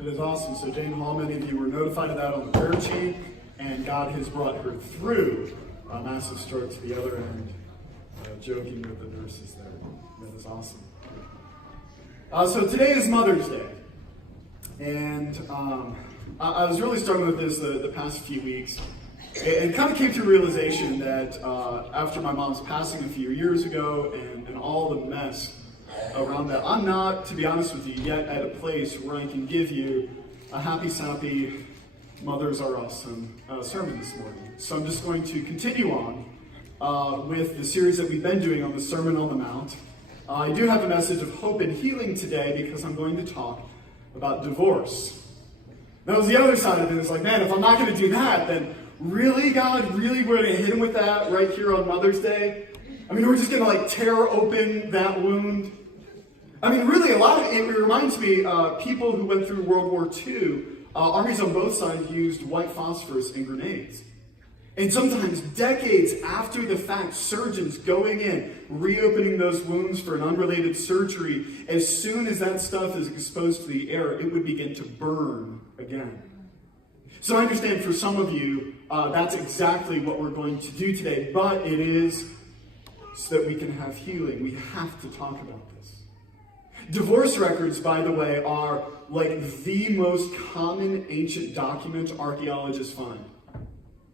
It is awesome. So Jane Hall, many of you were notified of that on the prayer chain, and God has brought her through a massive stroke to the other end, joking with the nurses there. That is awesome. So today is Mother's Day, and I was really struggling with this the past few weeks. It kind of came to a realization that after my mom's passing a few years ago and all the mess around that, I'm not, to be honest with you, yet at a place where I can give you a happy, sappy, Mothers Are Awesome sermon this morning. So I'm just going to continue on with the series that we've been doing on the Sermon on the Mount. I do have a message of hope and healing today because I'm going to talk about divorce. That was the other side of it. It's like, man, if I'm not going to do that, then really, God, really, we're going to hit him with that right here on Mother's Day? I mean, we're just going to tear open that wound? I mean, really, a lot of it reminds me people who went through World War II, armies on both sides used white phosphorus and grenades. And sometimes decades after the fact, surgeons going in, reopening those wounds for an unrelated surgery, as soon as that stuff is exposed to the air, it would begin to burn again. So I understand for some of you, that's exactly what we're going to do today, but it is so that we can have healing. We have to talk about this. Divorce records, by the way, are like the most common ancient document archaeologists find.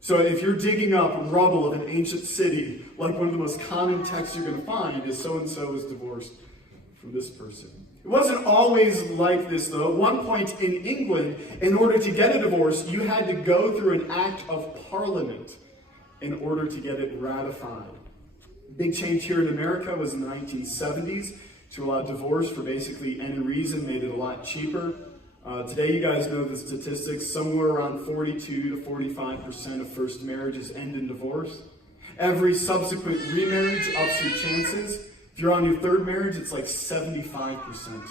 So if you're digging up rubble of an ancient city, like one of the most common texts you're going to find is so-and-so was divorced from this person. It wasn't always like this, though. At one point in England, in order to get a divorce, you had to go through an act of parliament in order to get it ratified. Big change here in America was in the 1970s to allow divorce for basically any reason, made it a lot cheaper. Today, you guys know the statistics. Somewhere around 42 to 45% of first marriages end in divorce. Every subsequent remarriage ups your chances. If you're on your third marriage, it's like 75%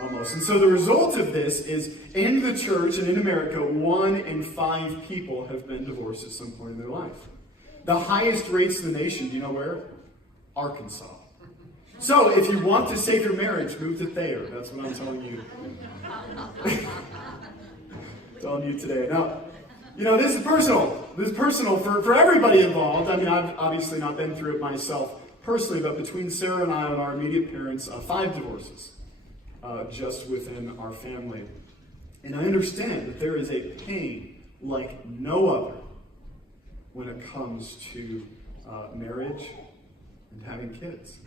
almost. And so the result of this is, in the church and in America, 1 in 5 people have been divorced at some point in their life. The highest rates in the nation, do you know where? Arkansas. So if you want to save your marriage, move to Thayer. That's what I'm telling you. Telling you today. Now, this is personal. This is personal for everybody involved. I mean, I've obviously not been through it myself personally, but between Sarah and I and our immediate parents, 5 divorces just within our family. And I understand that there is a pain like no other when it comes to marriage and having kids.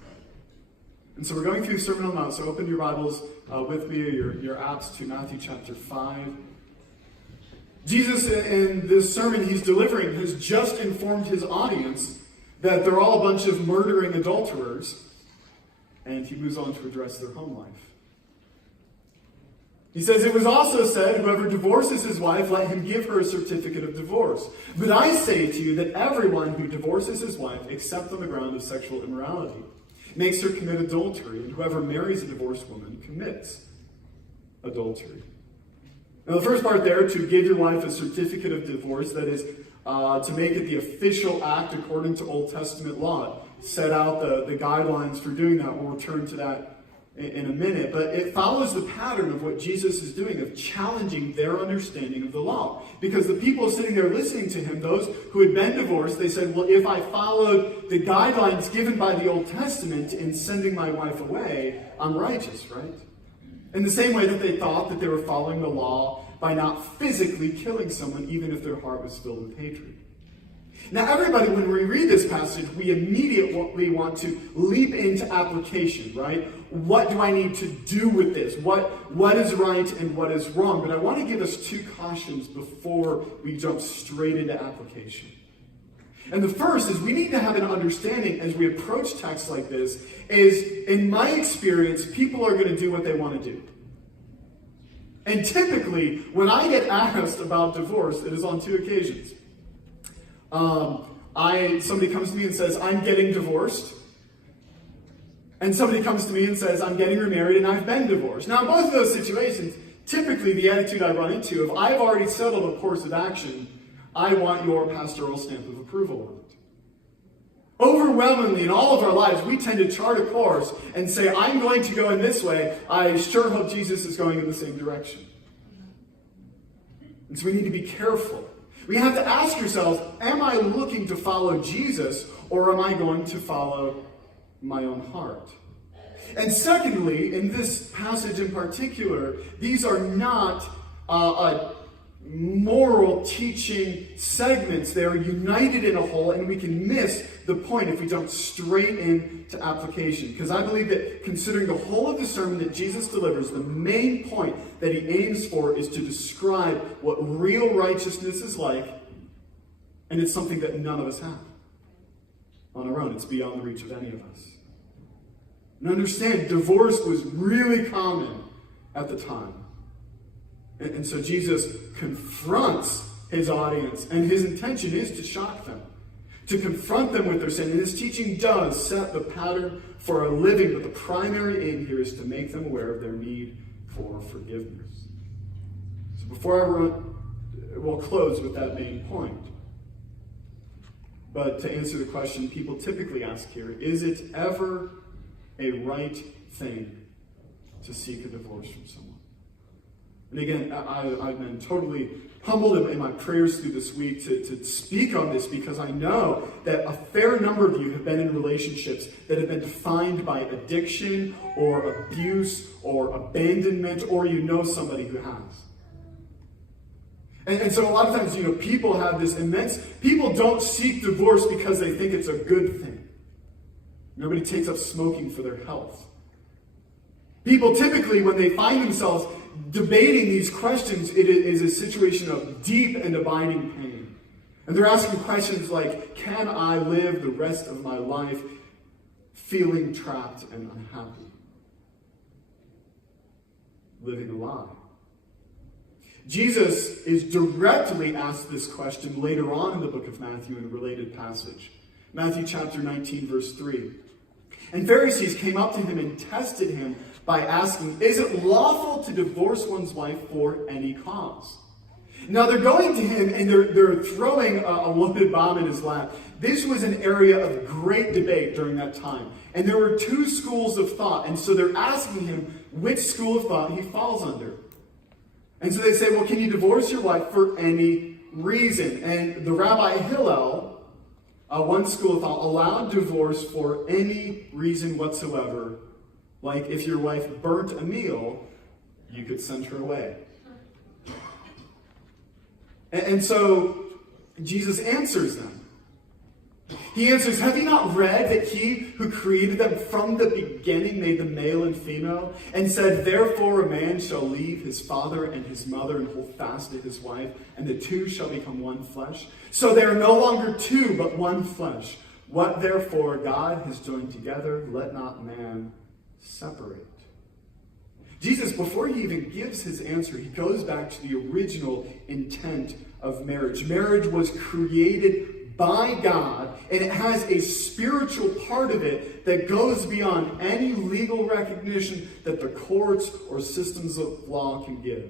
And so we're going through the Sermon on the Mount, so open your Bibles with me, or your apps, to Matthew chapter 5. Jesus, in this sermon he's delivering, has just informed his audience that they're all a bunch of murdering adulterers, and he moves on to address their home life. He says, "It was also said, whoever divorces his wife, let him give her a certificate of divorce. But I say to you that everyone who divorces his wife, except on the ground of sexual immorality, makes her commit adultery, and whoever marries a divorced woman commits adultery." Now, the first part there, to give your wife a certificate of divorce, that is, to make it the official act according to Old Testament law. Set out the guidelines for doing that. We'll return to that in a minute. But it follows the pattern of what Jesus is doing, of challenging their understanding of the law. Because the people sitting there listening to him, those who had been divorced, they said, well, if I followed the guidelines given by the Old Testament in sending my wife away, I'm righteous, right? In the same way that they thought that they were following the law by not physically killing someone, even if their heart was filled with hatred. Now, everybody, when we read this passage, we immediately want to leap into application, right? What do I need to do with this? What is right and what is wrong? But I want to give us 2 cautions before we jump straight into application. And the first is we need to have an understanding as we approach texts like this is, in my experience, people are going to do what they want to do. And typically, when I get asked about divorce, it is on 2 occasions. Somebody comes to me and says, I'm getting divorced. And somebody comes to me and says, I'm getting remarried and I've been divorced. Now, in both of those situations, typically the attitude I run into, if I've already settled a course of action, I want your pastoral stamp of approval on it. Overwhelmingly, in all of our lives, we tend to chart a course and say, I'm going to go in this way. I sure hope Jesus is going in the same direction. And so we need to be careful. We have to ask ourselves, am I looking to follow Jesus, or am I going to follow my own heart? And secondly, in this passage in particular, these are not moral teaching segments. They are united in a whole, and we can miss the point if we jump straight into application. Because I believe that considering the whole of the sermon that Jesus delivers, the main point that he aims for is to describe what real righteousness is like, and it's something that none of us have on our own. It's beyond the reach of any of us. And understand, divorce was really common at the time. And so Jesus confronts his audience, and his intention is to shock them, to confront them with their sin. And his teaching does set the pattern for a living, but the primary aim here is to make them aware of their need for forgiveness. So before we'll close with that main point. But to answer the question people typically ask here, is it ever a right thing to seek a divorce from someone? And again, I've been totally humbled in my prayers through this week to speak on this, because I know that a fair number of you have been in relationships that have been defined by addiction or abuse or abandonment, or you know somebody who has. And so a lot of times, people have this people don't seek divorce because they think it's a good thing. Nobody takes up smoking for their health. People typically, when they find themselves debating these questions, it is a situation of deep and abiding pain. And they're asking questions like, can I live the rest of my life feeling trapped and unhappy? Living a lie. Jesus is directly asked this question later on in the book of Matthew in a related passage. Matthew chapter 19, verse 3. And Pharisees came up to him and tested him by asking, is it lawful to divorce one's wife for any cause? Now they're going to him and they're throwing a loaded bomb in his lap. This was an area of great debate during that time. And there were two schools of thought. And so they're asking him which school of thought he falls under. And so they say, well, can you divorce your wife for any reason? And the Rabbi Hillel, one school of thought, allowed divorce for any reason whatsoever. Like if your wife burnt a meal, you could send her away. And so Jesus answers them. He answers, have you not read that he who created them from the beginning made them male and female, and said, therefore a man shall leave his father and his mother and hold fast to his wife, and the two shall become one flesh? So they are no longer two, but one flesh. What therefore God has joined together, let not man separate. Jesus, before he even gives his answer, he goes back to the original intent of marriage. Marriage was created by God, and it has a spiritual part of it that goes beyond any legal recognition that the courts or systems of law can give.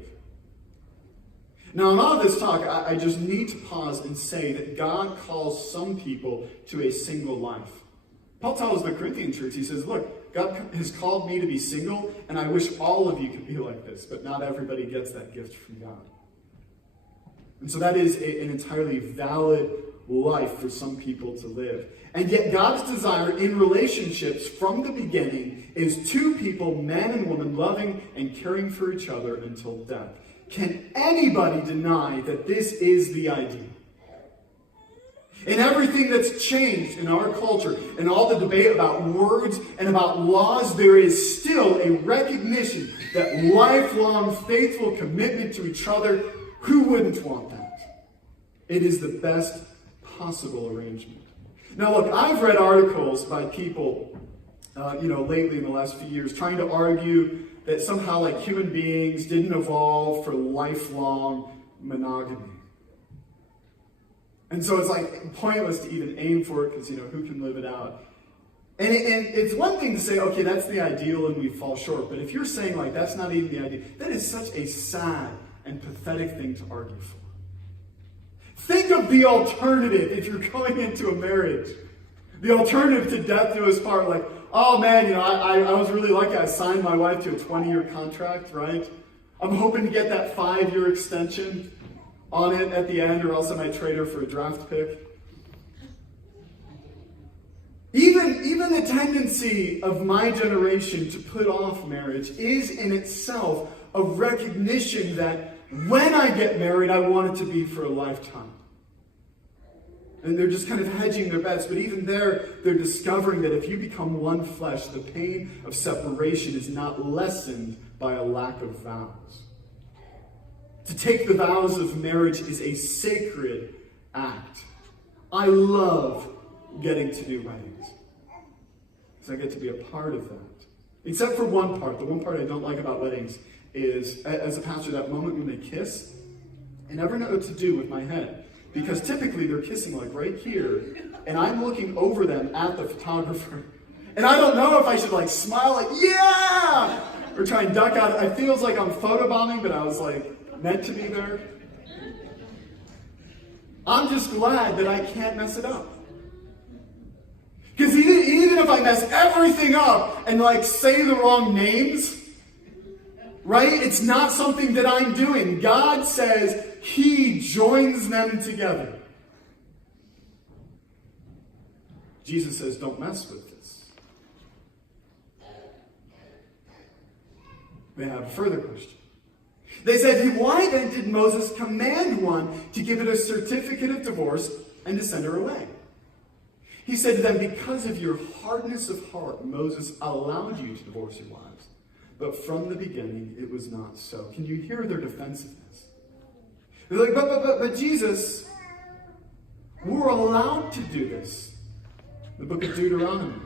Now, in all of this talk, I just need to pause and say that God calls some people to a single life. Paul tells the Corinthian church, he says, look, God has called me to be single, and I wish all of you could be like this, but not everybody gets that gift from God. And so that is an entirely valid life for some people to live. And yet God's desire in relationships from the beginning is two people, man and woman, loving and caring for each other until death. Can anybody deny that this is the ideal? In everything that's changed in our culture, and all the debate about words and about laws, there is still a recognition that lifelong, faithful commitment to each other, who wouldn't want that? It is the best possible arrangement. Now look, I've read articles by people, lately in the last few years, trying to argue that somehow like human beings didn't evolve for lifelong monogamy. And so it's like pointless to even aim for it because, who can live it out? And it's one thing to say, okay, that's the ideal and we fall short. But if you're saying like that's not even the ideal, that is such a sad and pathetic thing to argue for. Think of the alternative if you're going into a marriage. The alternative to death do us part, like, oh man, I was really lucky. I signed my wife to a 20-year contract, right? I'm hoping to get that 5-year extension. on it at the end, or else I might trade her for a draft pick. Even the tendency of my generation to put off marriage is in itself a recognition that when I get married, I want it to be for a lifetime. And they're just kind of hedging their bets. But even there, they're discovering that if you become one flesh, the pain of separation is not lessened by a lack of vows. To take the vows of marriage is a sacred act. I love getting to do weddings, because I get to be a part of that. Except for one part. The one part I don't like about weddings is, as a pastor, that moment when they kiss, I never know what to do with my head. Because typically they're kissing like right here, and I'm looking over them at the photographer. And I don't know if I should like smile like, yeah! Or try and duck out. It feels like I'm photobombing, but I was like meant to be there. I'm just glad that I can't mess it up. Because even if I mess everything up and like say the wrong names, right? It's not something that I'm doing. God says He joins them together. Jesus says, don't mess with this. They have a further question. They said, why then did Moses command one to give it a certificate of divorce and to send her away? He said to them, because of your hardness of heart, Moses allowed you to divorce your wives. But from the beginning, it was not so. Can you hear their defensiveness? They're like, but Jesus, we're allowed to do this. The book of Deuteronomy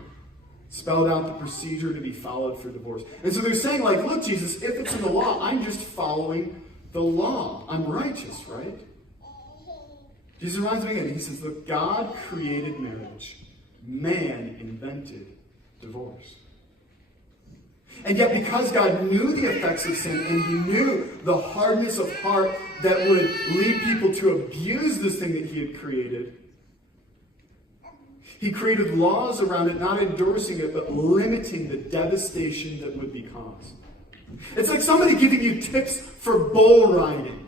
spelled out the procedure to be followed for divorce. And so they're saying, like, look, Jesus, if it's in the law, I'm just following the law. I'm righteous, right? Jesus reminds me again. He says, look, God created marriage. Man invented divorce. And yet, because God knew the effects of sin and He knew the hardness of heart that would lead people to abuse this thing that He had created, He created laws around it, not endorsing it, but limiting the devastation that would be caused. It's like somebody giving you tips for bull riding.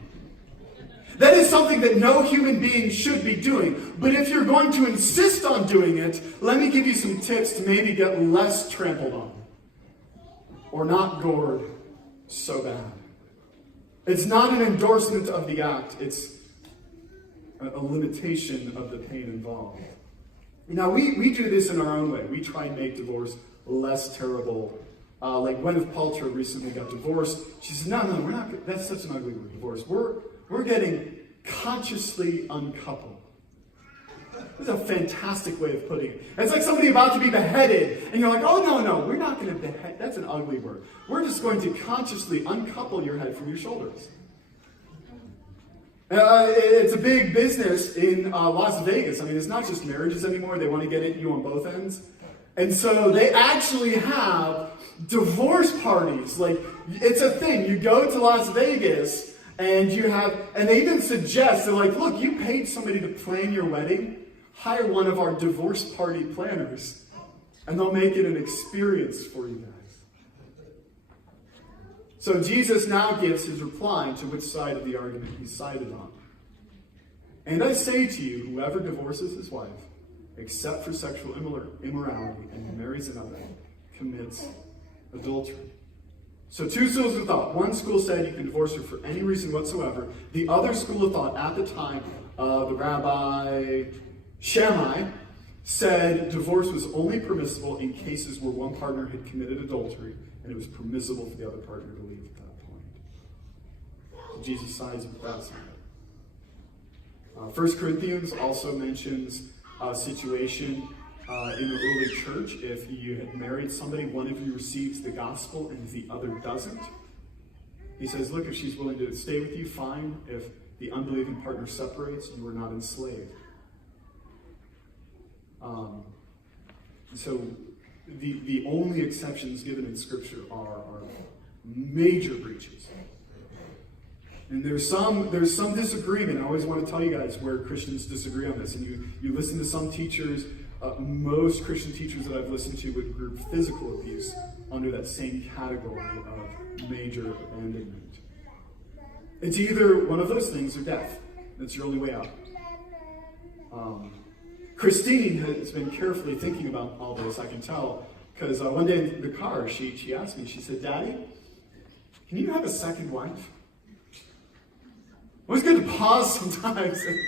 That is something that no human being should be doing. But if you're going to insist on doing it, let me give you some tips to maybe get less trampled on. Or not gored so bad. It's not an endorsement of the act. It's a limitation of the pain involved. Now, we do this in our own way. We try and make divorce less terrible. Like Gwyneth Paltrow recently got divorced. She said, no, we're not. That's such an ugly word, divorce. We're getting consciously uncoupled. This is a fantastic way of putting it. It's like somebody about to be beheaded, and you're like, oh, no, we're not going to behead. That's an ugly word. We're just going to consciously uncouple your head from your shoulders. It's a big business in Las Vegas. I mean, it's not just marriages anymore. They want to get at you on both ends. And so they actually have divorce parties. Like, it's a thing. You go to Las Vegas, and they even suggest, they're like, look, you paid somebody to plan your wedding. Hire one of our divorce party planners, and they'll make it an experience for you guys. So Jesus now gives his reply to which side of the argument he's sided on. And I say to you, whoever divorces his wife, except for sexual immorality, and marries another, commits adultery. So two schools of thought. One school said you can divorce her for any reason whatsoever. The other school of thought at the time, the Rabbi Shammai, said divorce was only permissible in cases where one partner had committed adultery, and it was permissible for the other partner to leave at that point. So Jesus sides with that side. 1 Corinthians also mentions a situation in the early church. If you had married somebody, one of you receives the gospel and the other doesn't. He says, look, if she's willing to stay with you, fine. If the unbelieving partner separates, you are not enslaved. So the only exceptions given in Scripture are major breaches. And there's some disagreement. I always want to tell you guys where Christians disagree on this. And you listen to some teachers, most Christian teachers that I've listened to would group physical abuse under that same category of major abandonment. It's either one of those things or death. It's your only way out. Christine has been carefully thinking about all this, I can tell, because one day in the car, she asked me, she said, Daddy, can you have a second wife? It was good to pause sometimes and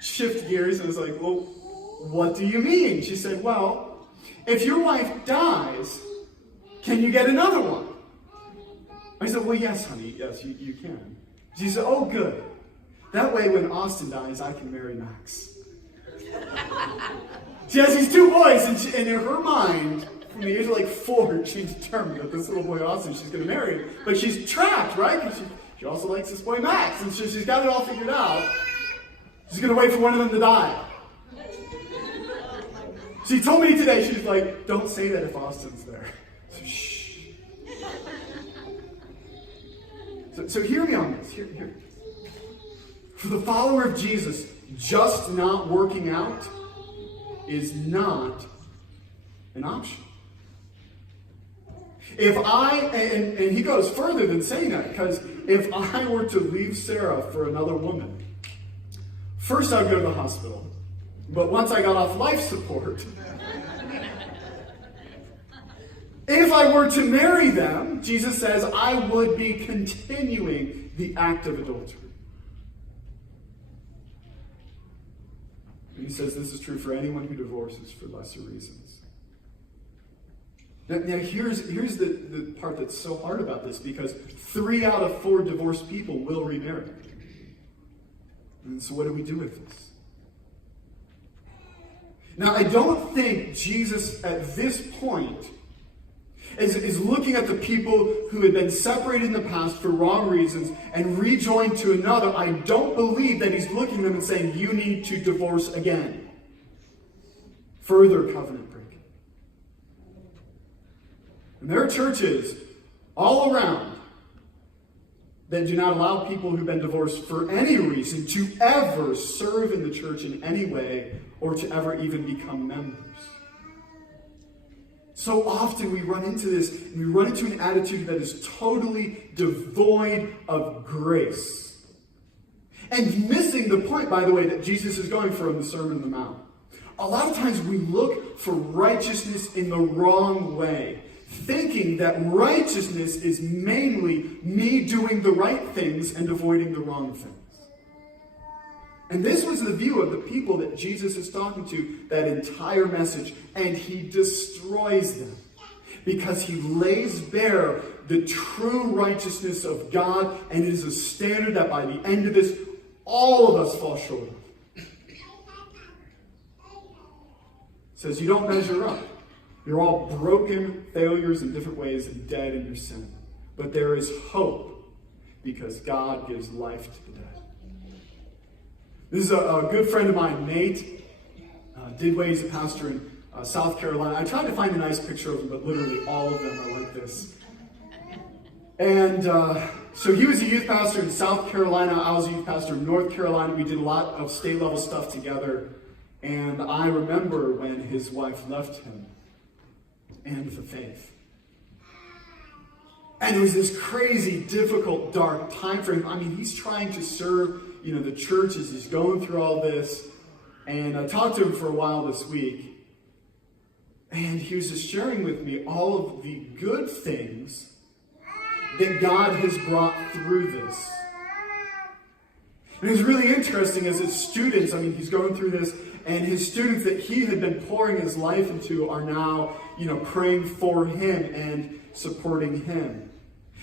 shift gears, and I was like, well, what do you mean? She said, well, if your wife dies, can you get another one? I said, well, yes, honey, yes, you can. She said, oh, good. That way, when Austin dies, I can marry Max. She has these two boys, and in her mind, from the age of like 4, she determined that this little boy Austin she's going to marry. But she's trapped, right? Because she also likes this boy Max, and she's got it all figured out. She's going to wait for one of them to die. She told me today, she's like, don't say that if Austin's there. So shh. So hear me on this. Here. For the follower of Jesus, just not working out is not an option. If and he goes further than saying that, because if I were to leave Sarah for another woman, first I would go to the hospital. But once I got off life support, if I were to marry them, Jesus says, I would be continuing the act of adultery. And he says this is true for anyone who divorces for lesser reasons. Now here's the part that's so hard about this, because 3 out of 4 divorced people will remarry. And so what do we do with this? Now, I don't think Jesus at this point is looking at the people who had been separated in the past for wrong reasons and rejoined to another. I don't believe that he's looking at them and saying, you need to divorce again. Further covenant breaking. And there are churches all around that do not allow people who've been divorced for any reason to ever serve in the church in any way or to ever even become members. So often we run into this, and we run into an attitude that is totally devoid of grace. And missing the point, by the way, that Jesus is going for in the Sermon on the Mount. A lot of times we look for righteousness in the wrong way, thinking that righteousness is mainly me doing the right things and avoiding the wrong things. And this was the view of the people that Jesus is talking to that entire message. And he destroys them because he lays bare the true righteousness of God. And it is a standard that by the end of this, all of us fall short of. It says you don't measure up. You're all broken failures in different ways and dead in your sin. But there is hope because God gives life to the dead. This is a good friend of mine, Nate Didway. He's a pastor in South Carolina. I tried to find a nice picture of him, but literally all of them are like this. And so he was a youth pastor in South Carolina. I was a youth pastor in North Carolina. We did a lot of state-level stuff together. And I remember when his wife left him and the faith. And it was this crazy, difficult, dark time for him. I mean, he's trying to serve the church as he's going through all this. And I talked to him for a while this week. And he was just sharing with me all of the good things that God has brought through this. And it was really interesting as his students, he's going through this, and his students that he had been pouring his life into are now, praying for him and supporting him.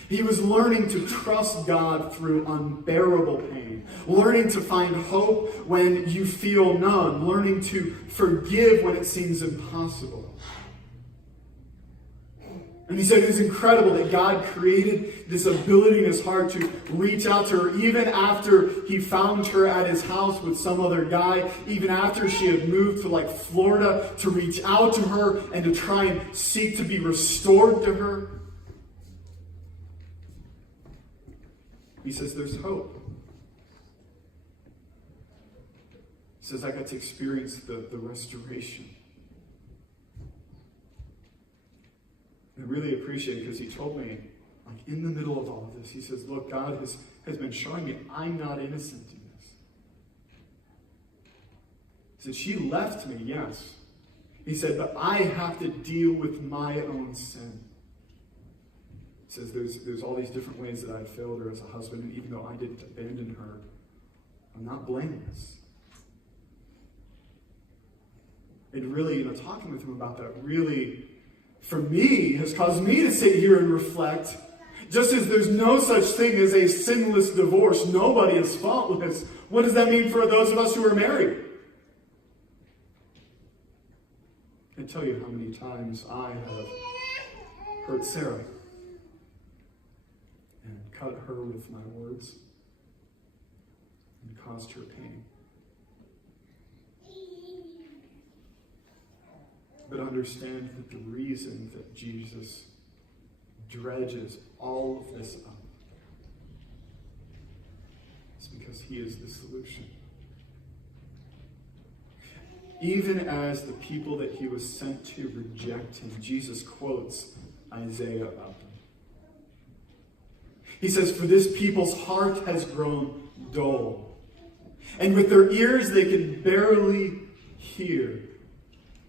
He was learning to trust God through unbearable pain, learning to find hope when you feel none, learning to forgive when it seems impossible. And he said it was incredible that God created this ability in his heart to reach out to her even after he found her at his house with some other guy, even after she had moved to Florida, to reach out to her and to try and seek to be restored to her. He says there's hope. He says I got to experience the restoration. I really appreciate it because he told me, in the middle of all of this, he says, look, God has been showing me I'm not innocent in this. He said, she left me, yes. He said, but I have to deal with my own sin. He says, there's all these different ways that I failed her as a husband, and even though I didn't abandon her, I'm not blameless. And really, talking with him about that really, for me, has caused me to sit here and reflect. Just as there's no such thing as a sinless divorce, nobody is faultless. What does that mean for those of us who are married? I tell you how many times I have hurt Sarah and cut her with my words and caused her pain. But understand that the reason that Jesus dredges all of this up is because he is the solution. Even as the people that he was sent to reject him, Jesus quotes Isaiah about them. He says, for this people's heart has grown dull, and with their ears they can barely hear,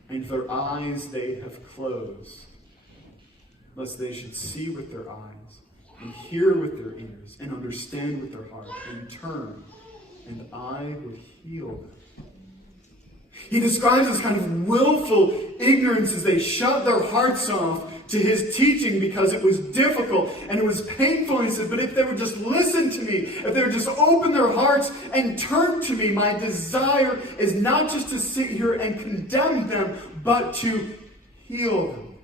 and their eyes they have closed, lest they should see with their eyes, and hear with their ears, and understand with their heart, and turn, and I would heal them. He describes this kind of willful ignorance as they shut their hearts off to his teaching because it was difficult and it was painful. And he says, but if they would just listen to me, if they would just open their hearts and turn to me, my desire is not just to sit here and condemn them, but to heal them.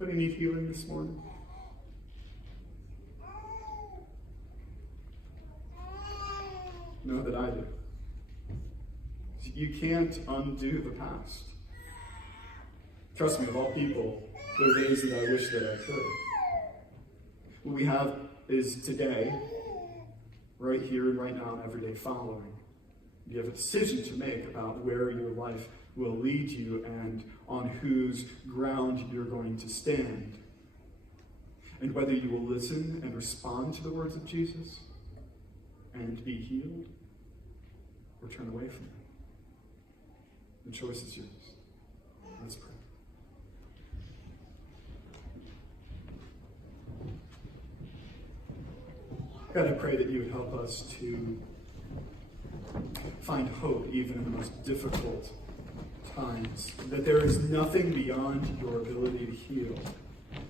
Do you need healing this morning? Know that I do. You can't undo the past. Trust me, of all people, there are days that I wish that I could. What we have is today, right here and right now, and every day following. You have a decision to make about where your life will lead you and on whose ground you're going to stand. And whether you will listen and respond to the words of Jesus and be healed or turn away from them. The choice is yours. Let's pray. God, I pray that you would help us to find hope even in the most difficult times. That there is nothing beyond your ability to heal.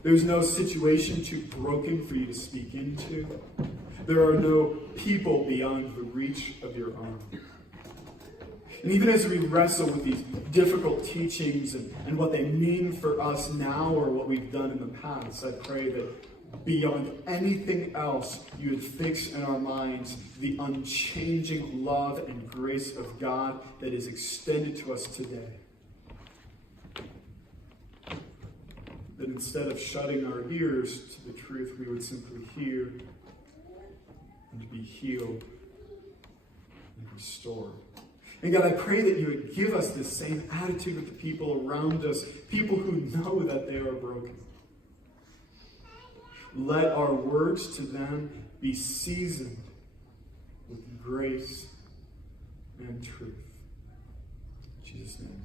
There's no situation too broken for you to speak into. There are no people beyond the reach of your arm. And even as we wrestle with these difficult teachings and what they mean for us now or what we've done in the past, I pray that beyond anything else, you would fix in our minds the unchanging love and grace of God that is extended to us today. That instead of shutting our ears to the truth, we would simply hear and be healed and restored. And God, I pray that you would give us this same attitude with the people around us, people who know that they are broken. Let our words to them be seasoned with grace and truth. In Jesus' name.